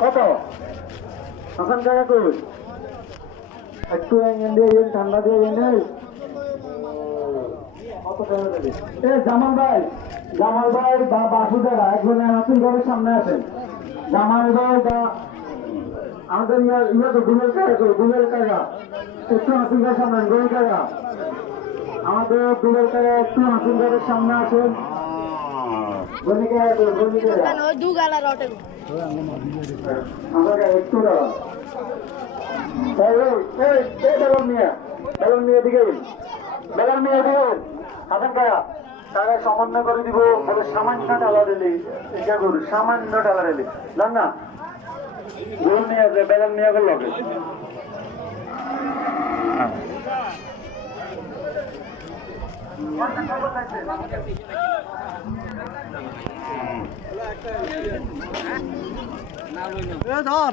কত হাসান কাকা কই একটু ঠান্ডা দিয়ে এনে জামাল ভাই বা বাসুদেরা একজনে হাসিল ঘরের সামনে আসেন। জামাল ভাই বা আমাদের ইয়া তো দুবেল কাকা একটু হাসিল ঘরের সামনে গোল কাকা আমাদের দুবেল কাকা একটু হাসিল ঘরের সামনে আসেন। একটু বেলন নিয়ে দিকে হাসান কাকা তারা সমন্বয় করে দিব বলে সামান্য ডালা দিলি এটা করু সামান্য ডালা দিলি জান না গোল নিয়ে আসবে বেলন নিয়ে গেল লগে ধর